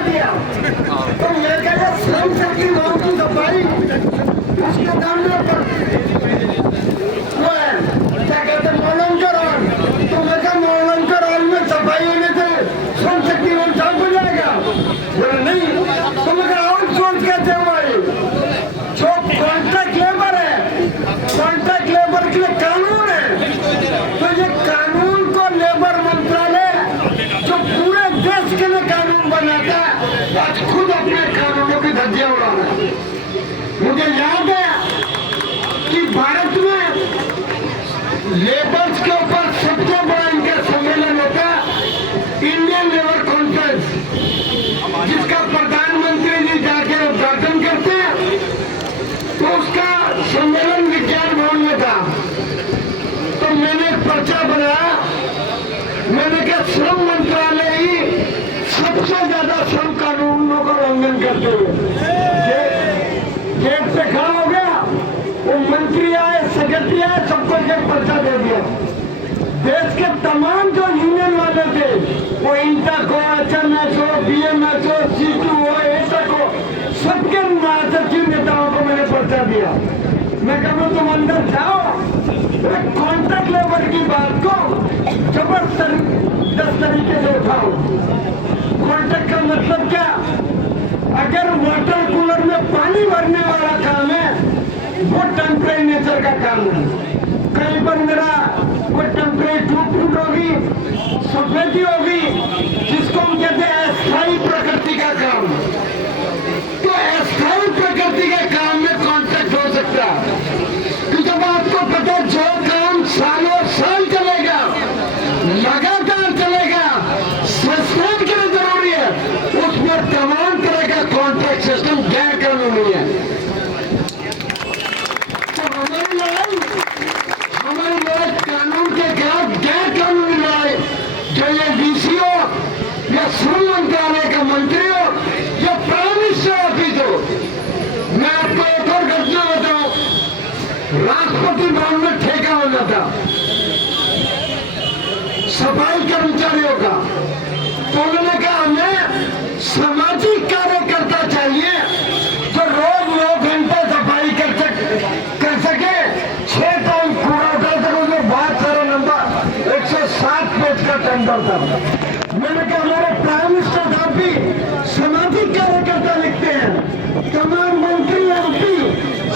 कर दिया। तो मैं कहता श्रम शक्ति गाँव की सफाई उसके दाम में वो है क्या कहते मोहलंकर हॉल। तो मैं कहा मोहलंकर हॉल में सफाई होने से श्रम शक्ति गाँव साफ हो जाएगा। बोले नहीं। तो मैं कहा और सोच कैसे हुआ जो कॉन्ट्रैक्ट लेबर है, कॉन्ट्रैक्ट लेबर के लिए कानून है। तो ये कानून को लेबर मंत्रालय जो पूरे देश के लिए कानून बनाता है आज खुद अपने कानूनों की धज्जियां उड़ा रहा है। मुझे याद है कि भारत में लेबर्स के ऊपर सबसे बड़ा इनका सम्मेलन होता है इंडियन लेबर कॉन्फ्रेंस, जिसका प्रधानमंत्री जी जाके उद्घाटन करते हैं। तो उसका सम्मेलन विज्ञान भवन में था। तो मैंने एक पर्चा बनाया। मैंने कहा श्रम मंत्रालय ही सबसे ज्यादा श्रम कानूनों का उल्लंघन करते हुए गेट पे खड़ा हो गया। वो मंत्री आए, सेक्रेटरी आए, सबको एक पर्चा दे दिया। देश के तमाम जो यूनियन वाले थे, वो इंटक हो, HMS हो, BMS हो, C2 हो, एटक हो, सबके महासचिव नेताओं को मैंने पर्चा दिया। मैं कहूँ तुम अंदर जाओ, कॉन्ट्रैक्ट लेबर की बात को जबरदस्त तरीके से उठाओ। कॉन्ट्रैक्ट का मतलब क्या? अगर वाटर कूलर में पानी भरने वाला काम है वो टेम्परेरी नेचर का काम है। कहीं पर मेरा वो टेम्परेरी टूट होगी, सफेदी होगी, जिसको हम कहते हैं अस्थायी प्रकृति का काम। तो अस्थायी प्रकृति के काम में कॉन्ट्रैक्ट हो सकता है। तो जब आपको पता जो काम सालों साल चलेगा, लगातार चलेगा, सस्टेन के लिए जरूरी है, उसमें तमाम तरह का कॉन्ट्रैक्ट सिस्टम गैर कानूनी है। तो हमारी लड़ाई कानून के खिलाफ गैर कानूनी लड़ाई, जो ये VCO या श्रम मंत्रालय का मंत्री हो या प्राइम मिनिस्टर ऑफिस हो। मैं आपको एक और घटना बताऊं। राष्ट्रपति भवन में ठेका होना था सफाई कर्मचारियों का। तो उन्होंने कहा हमें सामाजिक कार्यकर्ता चाहिए जो रोज 9 घंटे सफाई कर सके, 6 टाइम पूरा उठा सके। उसमें बहुत सारा नंबर 107 पेज का टेंडर था। मैंने कहा हमारे प्राइम मिनिस्टर साहब भी सामाजिक कार्यकर्ता लिखते हैं, तमाम मंत्री MP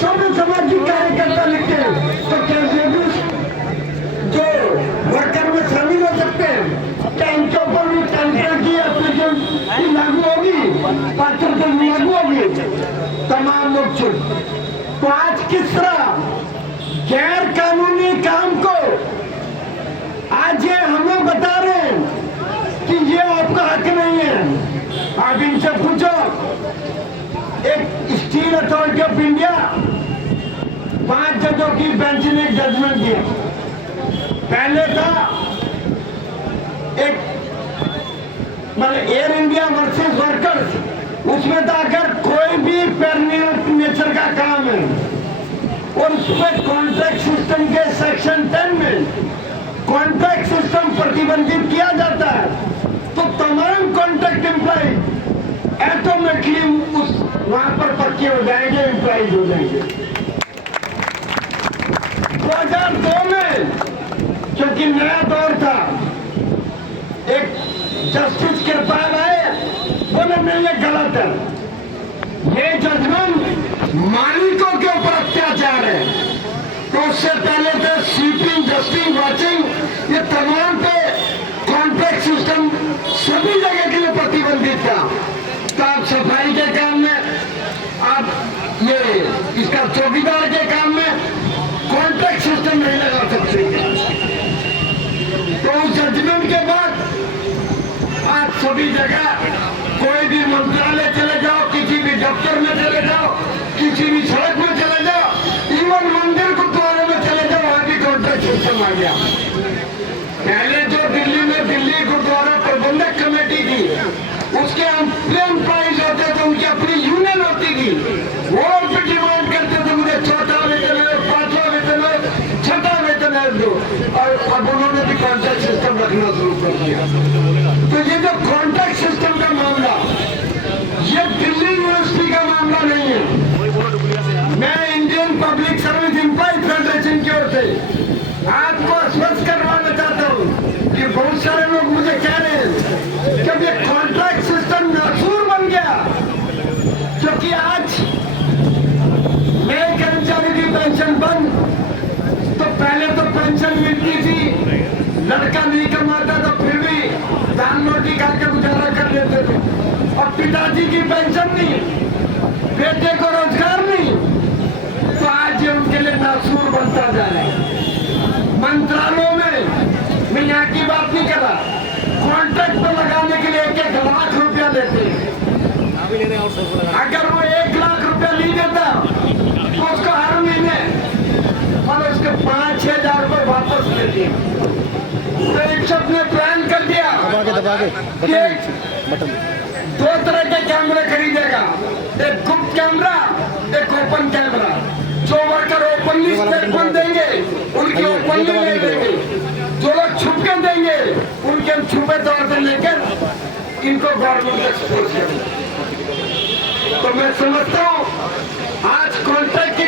सब सामाजिक कार्यकर्ता लिखते हैं। तो कैसे भी जो वर्कर में शामिल हो सकते हैं, क्या इनके ऊपर भी टेंडर की एप्लीकेशन लागू होगी, पात्रता लागू होगी? तमाम लोग चुप। तो आज किस तरह गैर कानूनी काम को आज ये हमें बता रहे हैं कि ये आपका हक नहीं है। आप इनसे पूछो। एक स्टील अथॉरिटी ऑफ इंडिया 5 जजों की बेंच ने एक जजमेंट दिया। पहले था एक मतलब एयर इंडिया वर्सेस वर्कर्स, उसमें था अगर कोई भी परमानेंट नेचर का काम है और उसमें कॉन्ट्रैक्ट सिस्टम के सेक्शन 10 में कॉन्ट्रैक्ट सिस्टम प्रतिबंधित किया जाता है, तो तमाम कॉन्ट्रैक्ट एम्प्लॉय ऑटोमेटिकली उस वहां पर पक्के हो जाएंगे, एम्प्लॉइज हो जाएंगे। 2002 में क्योंकि नया दौर था, एक जस्टिस कृपाल आए, बोले नहीं ये गलत है, ये जजमेंट मालिकों के ऊपर अत्याचार है। तो उससे पहले थे सीपिंग, जस्टिंग, वॉचिंग, ये तमाम पे कॉन्ट्रैक्ट सिस्टम सभी जगह के लिए प्रतिबंधित था। तो आप सफाई के काम में, आप ये इसका चौकीदार के काम में कॉन्ट्रैक्ट सिस्टम नहीं लगा सकते। तो उस जजमेंट के बाद आज सभी जगह कोई भी मंत्रालय चले जाओ, किसी भी दफ्तर में चले जाओ, किसी भी सड़क में चले जाओ, इवन मंदिर गुरुद्वारे में चले जाओ, वहां भी कॉन्ट्रैक्ट सिस्टम आ गया। पहले जो दिल्ली में दिल्ली गुरुद्वारा प्रबंधक कमेटी थी, उसके एम्प्लॉइज होते थे, उनकी अपनी यूनियन होती थी, वो उन पर डिमांड करते थे मुझे 4था वेतन है, 5वां वेतन है, 6वां वेतन है दो। और अब उन्होंने भी कॉन्ट्रैक्ट सिस्टम रखना शुरू कर दिया। तो ये जो कॉन्ट्रैक्ट सिस्टम का मामला लड़का नहीं कमाता तो फिर भी दान रोटी खा के गुजारा कर लेते थे। और पिताजी की पेंशन नहीं, बेटे को रोजगार नहीं, तो आज ये उनके लिए नासूर बनता जा रहा है। मंत्रालयों में मैं यहाँ की बात नहीं कर रहा, कॉन्ट्रैक्ट पर लगाने के लिए 1-1 लाख रुपया लेते हैं। अगर वो 1 लाख रुपया नहीं देता तो उसको हर महीने और उसके 5-6 हजार रुपये वापस लेते हैं। तो एक शख्स ने प्लान कर दिया कि 2 तरह के कैमरे खरीदेगा, एक गुप्त कैमरा, एक ओपन कैमरा। जो वर्कर ओपनली स्टेटमेंट देंगे उनकी ओपनली ले देंगे, जो लोग छुप के देंगे उनके हम छुपे तौर पर लेकर इनको गवर्नमेंट एक्सपोज करेंगे। तो मैं समझता हूँ आज